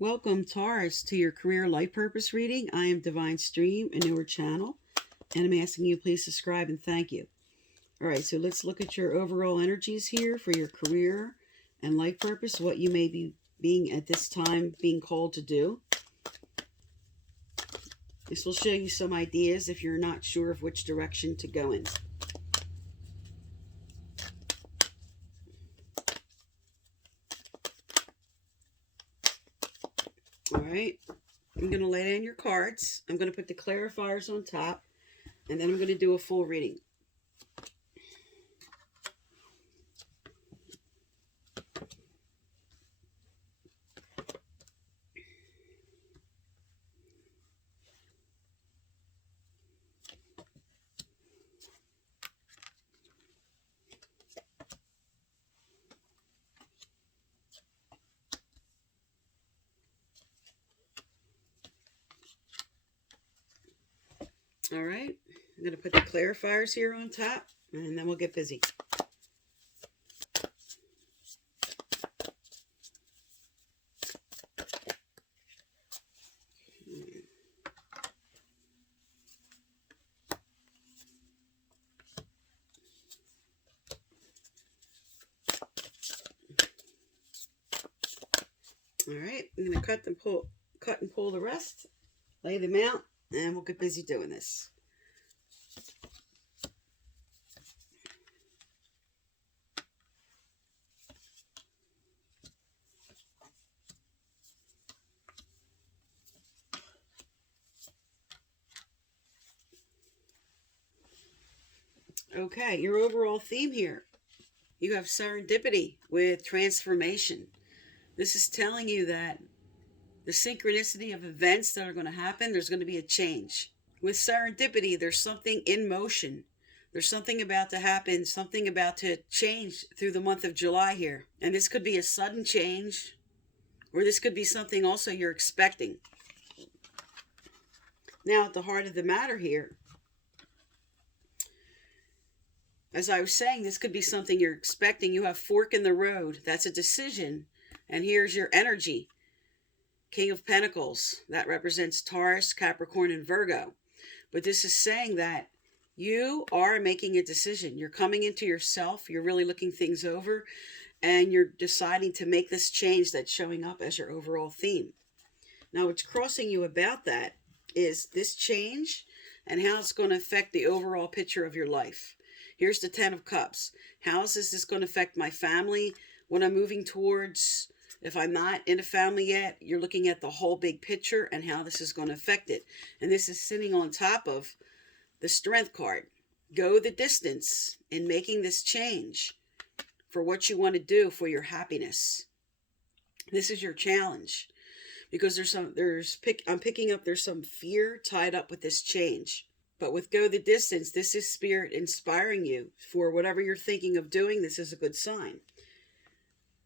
Welcome, Taurus, to your career life purpose reading. I am Divine Stream, a newer channel, and I'm asking you please subscribe and thank you. All right, so let's look at your overall energies here for your career and life purpose, what you may be being at this time being called to do. This will show you some ideas if you're not sure of which direction to go in. All right, I'm going to lay down your cards. I'm going to put the clarifiers on top, and then I'm going to do a full reading. All right, I'm going to put the clarifiers here on top, and then we'll get busy. All right, I'm going to cut and pull the rest, lay them out, and we'll get busy doing this. Okay, your overall theme here. You have serendipity with transformation. This is telling you that the synchronicity of events that are going to happen, there's going to be a change. With serendipity, there's something in motion. There's something about to happen, something about to change through the month of July here. And this could be a sudden change, or this could be something also you're expecting. Now, at the heart of the matter here, as I was saying, this could be something you're expecting. You have fork in the road. That's a decision. And here's your energy. King of Pentacles. That represents Taurus, Capricorn, and Virgo. But this is saying that you are making a decision. You're coming into yourself. You're really looking things over. And you're deciding to make this change that's showing up as your overall theme. Now, what's crossing you about that is this change and how it's going to affect the overall picture of your life. Here's the 10 of Cups. How is this going to affect my family? When I'm moving towards, if I'm not in a family yet, you're looking at the whole big picture and how this is going to affect it. And this is sitting on top of the Strength card. Go the distance in making this change for what you want to do for your happiness. This is your challenge. Because I'm picking up there's some fear tied up with this change. But with go the distance, this is Spirit inspiring you for whatever you're thinking of doing. This is a good sign.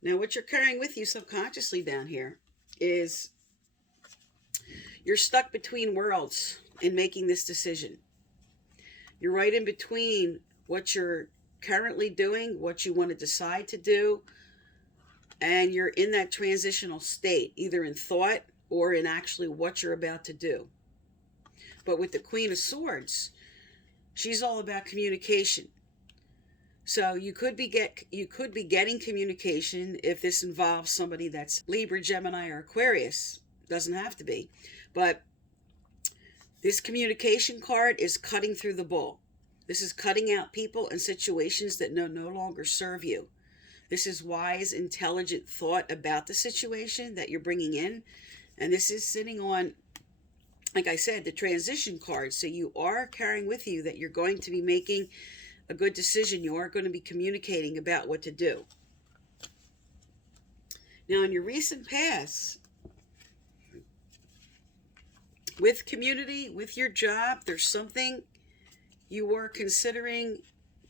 Now, what you're carrying with you subconsciously down here is you're stuck between worlds in making this decision. You're right in between what you're currently doing, what you want to decide to do, and you're in that transitional state, either in thought or in actually what you're about to do. But with the Queen of Swords, she's all about communication. So you could be getting communication if this involves somebody that's Libra, Gemini, or Aquarius. Doesn't have to be. But this communication card is cutting through the bull. This is cutting out people and situations that no longer serve you. This is wise, intelligent thought about the situation that you're bringing in. And this is sitting on, like I said, the transition card. So you are carrying with you that you're going to be making a good decision. You are going to be communicating about what to do. Now, in your recent past, with community, with your job, there's something you were considering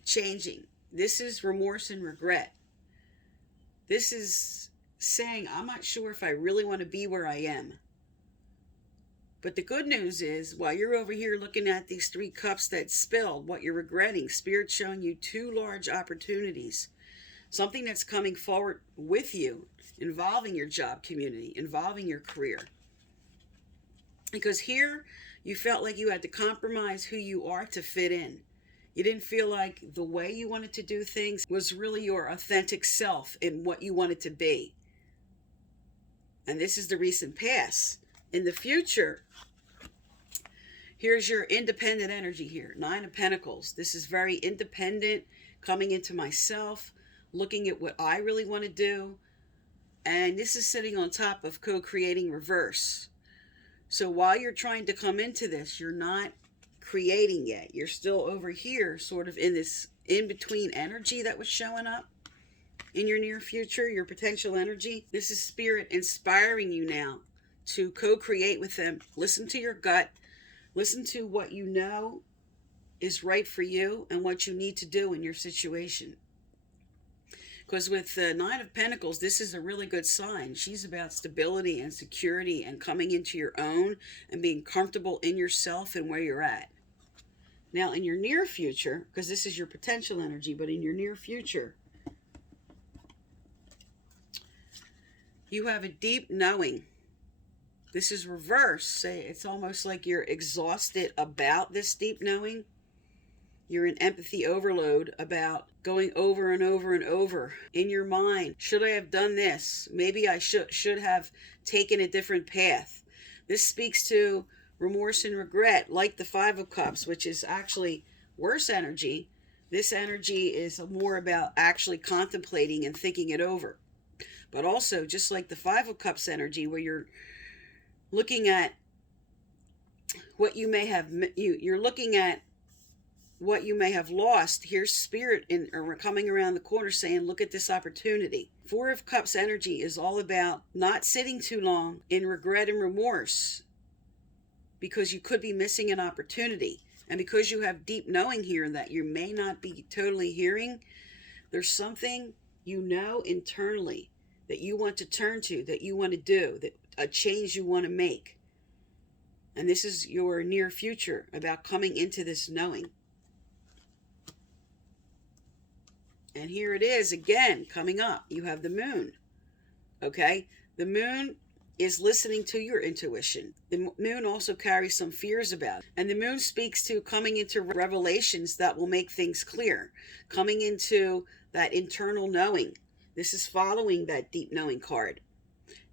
changing. This is remorse and regret. This is saying, I'm not sure if I really want to be where I am. But the good news is, while you're over here looking at these 3 cups that spilled, what you're regretting, Spirit's showing you 2 large opportunities. something that's coming forward with you, involving your job community, involving your career. Because here you felt like you had to compromise who you are to fit in. You didn't feel like the way you wanted to do things was really your authentic self and what you wanted to be. And this is the recent past. In the future, here's your independent energy here. 9 of Pentacles. This is very independent, coming into myself, looking at what I really want to do. And this is sitting on top of co-creating reverse. So while you're trying to come into this, you're not creating yet. You're still over here, sort of in this in-between energy that was showing up in your near future, your potential energy. This is Spirit inspiring you now to co-create with them. Listen to your gut. Listen to what you know is right for you and what you need to do in your situation. Because with the 9 of Pentacles, this is a really good sign. She's about stability and security and coming into your own and being comfortable in yourself and where you're at. Now, in your near future, because this is your potential energy, but in your near future, you have a deep knowing. This is reverse. Say it's almost like you're exhausted about this deep knowing. You're in empathy overload about going over and over and over in your mind. Should I have done this? Maybe I should have taken a different path. This speaks to remorse and regret, like the 5 of Cups, which is actually worse energy. This energy is more about actually contemplating and thinking it over. But also, just like the 5 of Cups energy, where you're looking at what you may have, you're looking at what you may have lost. Here's Spirit coming around the corner saying, look at this opportunity. 4 of Cups energy is all about not sitting too long in regret and remorse, because you could be missing an opportunity. And because you have deep knowing here that you may not be totally hearing, there's something you know internally that you want to turn to, that you want to do, that a change you want to make. And this is your near future, about coming into this knowing. And here it is again, coming up. You have the moon. Okay? The moon is listening to your intuition. The moon also carries some fears about it. And the moon speaks to coming into revelations that will make things clear. Coming into that internal knowing. This is following that deep knowing card.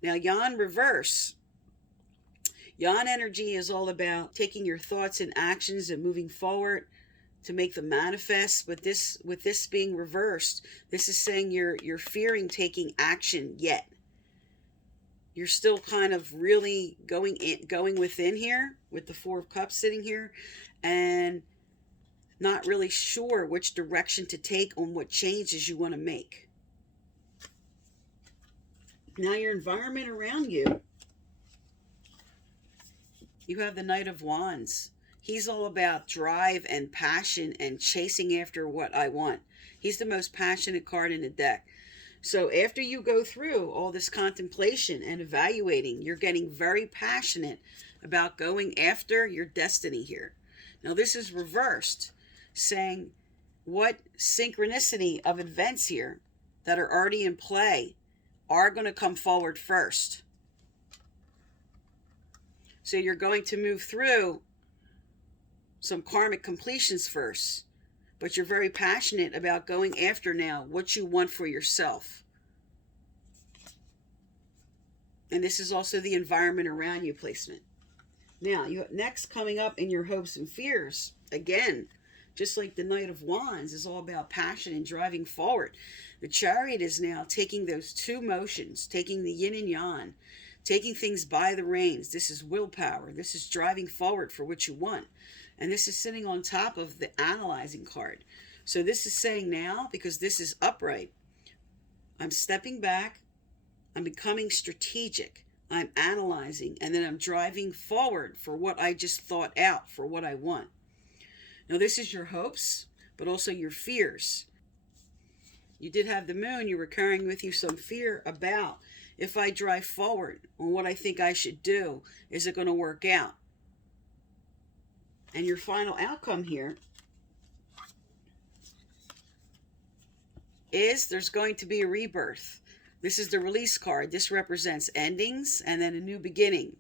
Now, Yan reverse. Yan energy is all about taking your thoughts and actions and moving forward to make them manifest. But with this being reversed, this is saying you're fearing taking action yet. You're still kind of really going within here with the 4 of Cups sitting here, and not really sure which direction to take on what changes you want to make. Now your environment around you, you have the Knight of Wands. He's all about drive and passion and chasing after what I want. He's the most passionate card in the deck. So after you go through all this contemplation and evaluating, you're getting very passionate about going after your destiny here. Now this is reversed, saying what synchronicity of events here that are already in play are going to come forward first. So you're going to move through some karmic completions first, but you're very passionate about going after now what you want for yourself. And this is also the environment around you placement. Now, next coming up in your hopes and fears, again, just like the Knight of Wands is all about passion and driving forward. The Chariot is now taking those two motions, taking the yin and yang, taking things by the reins. This is willpower. This is driving forward for what you want. And this is sitting on top of the analyzing card. So this is saying now, because this is upright, I'm stepping back, I'm becoming strategic, I'm analyzing, and then I'm driving forward for what I just thought out, for what I want. Now this is your hopes, but also your fears. You did have the moon, you were carrying with you some fear about, if I drive forward on what I think I should do, is it going to work out? And your final outcome here is there's going to be a rebirth. This is the release card. This represents endings and then a new beginning.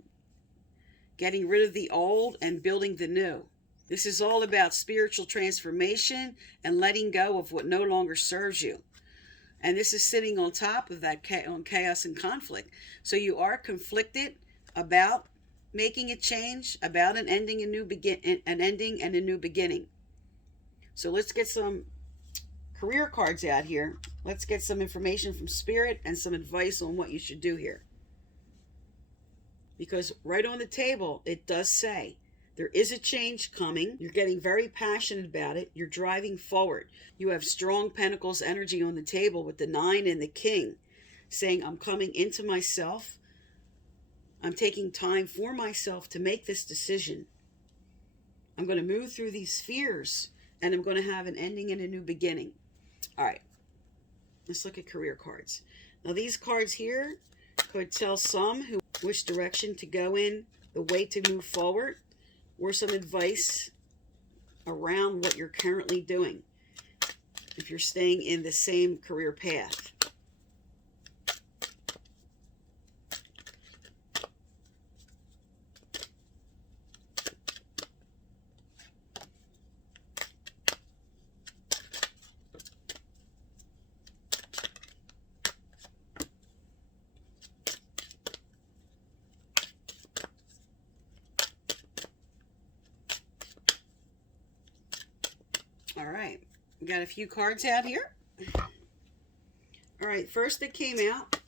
Getting rid of the old and building the new. This is all about spiritual transformation and letting go of what no longer serves you. And this is sitting on top of that on chaos and conflict. So you are conflicted about making a change, about an ending, an ending and a new beginning. So let's get some career cards out here. Let's get some information from Spirit and some advice on what you should do here. Because right on the table, it does say there is a change coming. You're getting very passionate about it. You're driving forward. You have strong Pentacles energy on the table with the 9 and the King, saying, I'm coming into myself. I'm taking time for myself to make this decision. I'm going to move through these fears, and I'm going to have an ending and a new beginning. All right, let's look at career cards. Now, these cards here could tell some who which direction to go in, the way to move forward, or some advice around what you're currently doing if you're staying in the same career path. All right, we got a few cards out here. All right, first that came out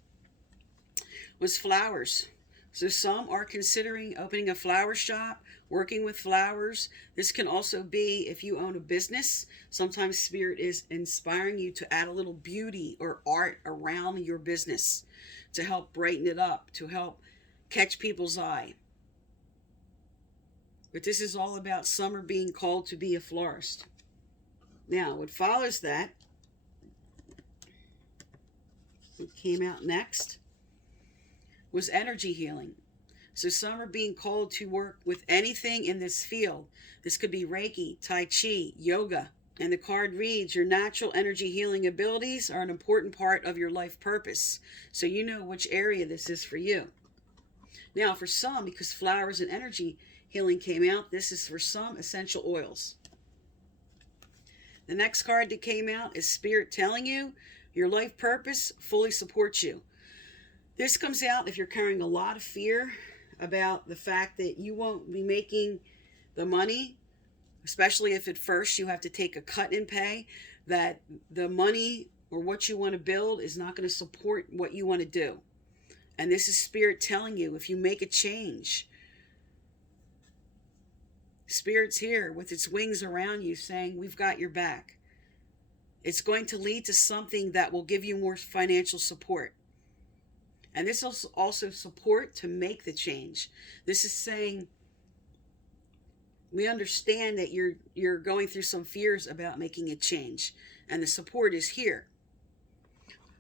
was flowers. So some are considering opening a flower shop, working with flowers. This can also be if you own a business. Sometimes Spirit is inspiring you to add a little beauty or art around your business to help brighten it up, to help catch people's eye. But this is all about summer being called to be a florist. Now, what follows that, what came out next, was energy healing. So some are being called to work with anything in this field. This could be Reiki, Tai Chi, yoga. And the card reads, your natural energy healing abilities are an important part of your life purpose. So you know which area this is for you. Now, for some, because flowers and energy healing came out, this is for some essential oils. The next card that came out is Spirit telling you your life purpose fully supports you. This comes out if you're carrying a lot of fear about the fact that you won't be making the money, especially if at first you have to take a cut in pay, that the money or what you want to build is not going to support what you want to do. And this is Spirit telling you if you make a change, Spirit's here with its wings around you saying, we've got your back. It's going to lead to something that will give you more financial support. And this is also support to make the change. This is saying, we understand that you're going through some fears about making a change. And the support is here.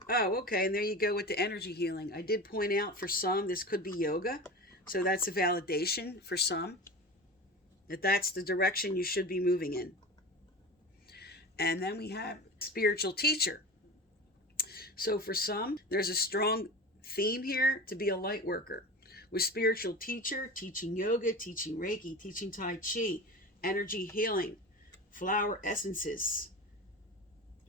Oh, okay. And there you go with the energy healing. I did point out for some, this could be yoga. So that's a validation for some. That's the direction you should be moving in. And then we have spiritual teacher. So for some, there's a strong theme here to be a light worker. With spiritual teacher, teaching yoga, teaching Reiki, teaching Tai Chi, energy healing, flower essences.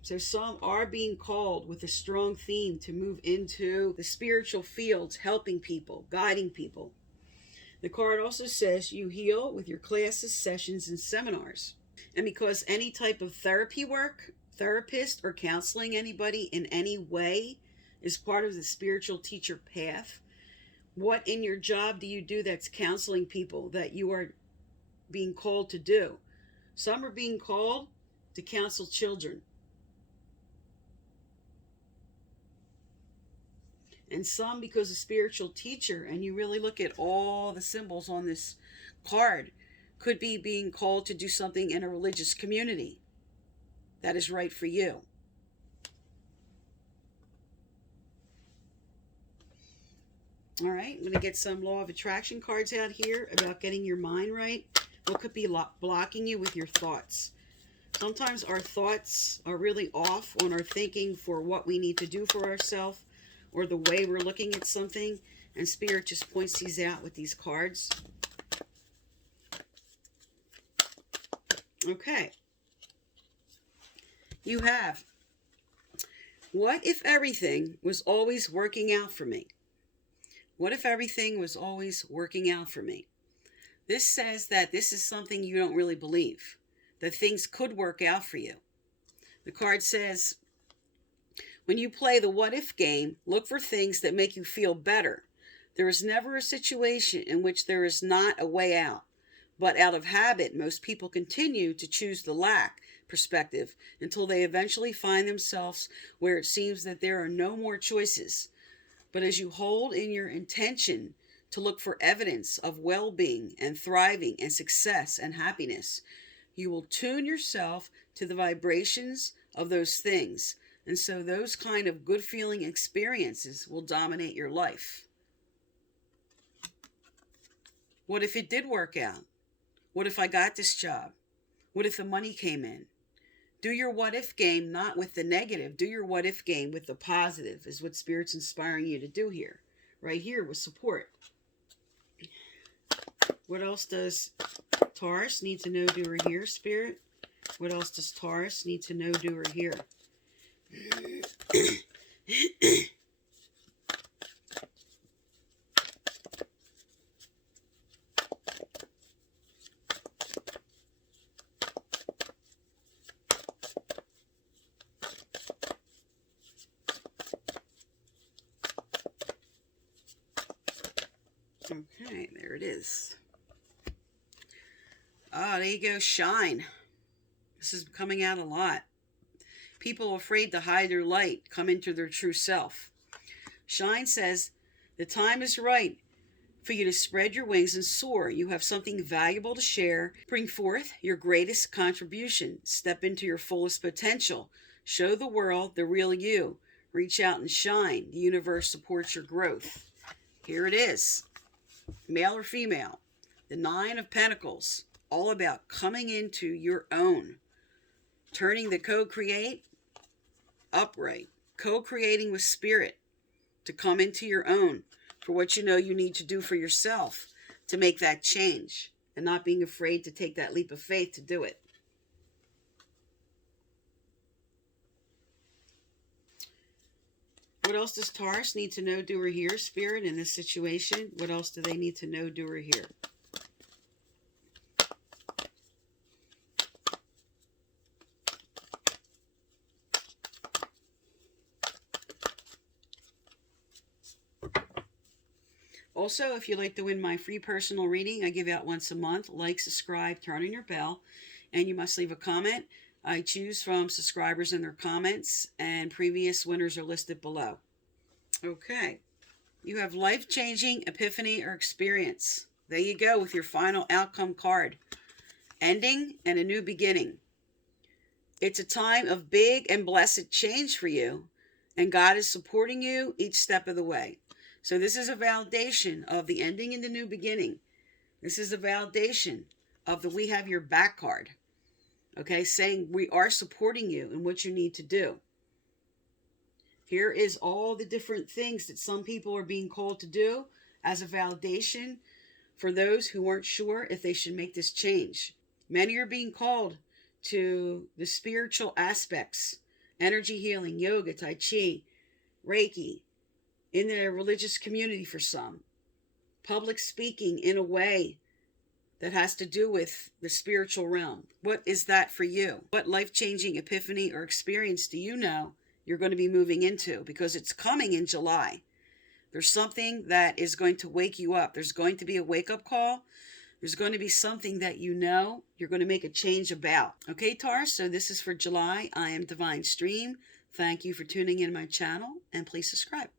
So some are being called with a strong theme to move into the spiritual fields, helping people, guiding people. The card also says you heal with your classes, sessions, and seminars. And because any type of therapy work, therapist, or counseling anybody in any way is part of the spiritual teacher path, what in your job do you do that's counseling people that you are being called to do? Some are being called to counsel children. And some because a spiritual teacher, and you really look at all the symbols on this card, could be being called to do something in a religious community that is right for you. All right, I'm going to get some law of attraction cards out here about getting your mind right. What could be blocking you with your thoughts? Sometimes our thoughts are really off on our thinking for what we need to do for ourselves or the way we're looking at something. And Spirit just points these out with these cards. Okay. You have, what if everything was always working out for me? What if everything was always working out for me? This says that this is something you don't really believe, that things could work out for you. The card says, when you play the what if game, look for things that make you feel better. There is never a situation in which there is not a way out. But out of habit, most people continue to choose the lack perspective until they eventually find themselves where it seems that there are no more choices. But as you hold in your intention to look for evidence of well-being and thriving and success and happiness, you will tune yourself to the vibrations of those things. And so those kind of good feeling experiences will dominate your life. What if it did work out? What if I got this job? What if the money came in? Do your what if game not with the negative. Do your what if game with the positive is what Spirit's inspiring you to do here. Right here with support. What else does Taurus need to know, do, or hear, Spirit? What else does Taurus need to know, do, or hear? Okay, there it is. Ah, there you go, shine. This is coming out a lot. People afraid to hide their light come into their true self. Shine says, the time is right for you to spread your wings and soar. You have something valuable to share. Bring forth your greatest contribution. Step into your fullest potential. Show the world the real you. Reach out and shine. The universe supports your growth. Here it is. Male or female. The Nine of Pentacles. All about coming into your own. Turning the co-create upright. Co-creating with Spirit. To come into your own. For what you know you need to do for yourself. To make that change. And not being afraid to take that leap of faith to do it. What else does Taurus need to know, do, or hear, Spirit, in this situation? What else do they need to know, do, or hear? Also, if you'd like to win my free personal reading, I give out once a month. Like, subscribe, turn on your bell, and you must leave a comment. I choose from subscribers and their comments, and previous winners are listed below. Okay. You have life-changing epiphany or experience. There you go with your final outcome card. Ending and a new beginning. It's a time of big and blessed change for you, and God is supporting you each step of the way. So this is a validation of the ending and the new beginning. This is a validation of the we have your back card. Okay, saying we are supporting you in what you need to do. Here is all the different things that some people are being called to do as a validation for those who weren't sure if they should make this change. Many are being called to the spiritual aspects, energy healing, yoga, tai chi, Reiki, in their religious community for some, public speaking in a way that has to do with the spiritual realm. What is that for you? What life-changing epiphany or experience do you know you're going to be moving into? Because it's coming in July. There's something that is going to wake you up. There's going to be a wake-up call. There's going to be something that you know you're going to make a change about. Okay, Taurus, so this is for July. I am Divine Stream. Thank you for tuning in my channel, and please subscribe.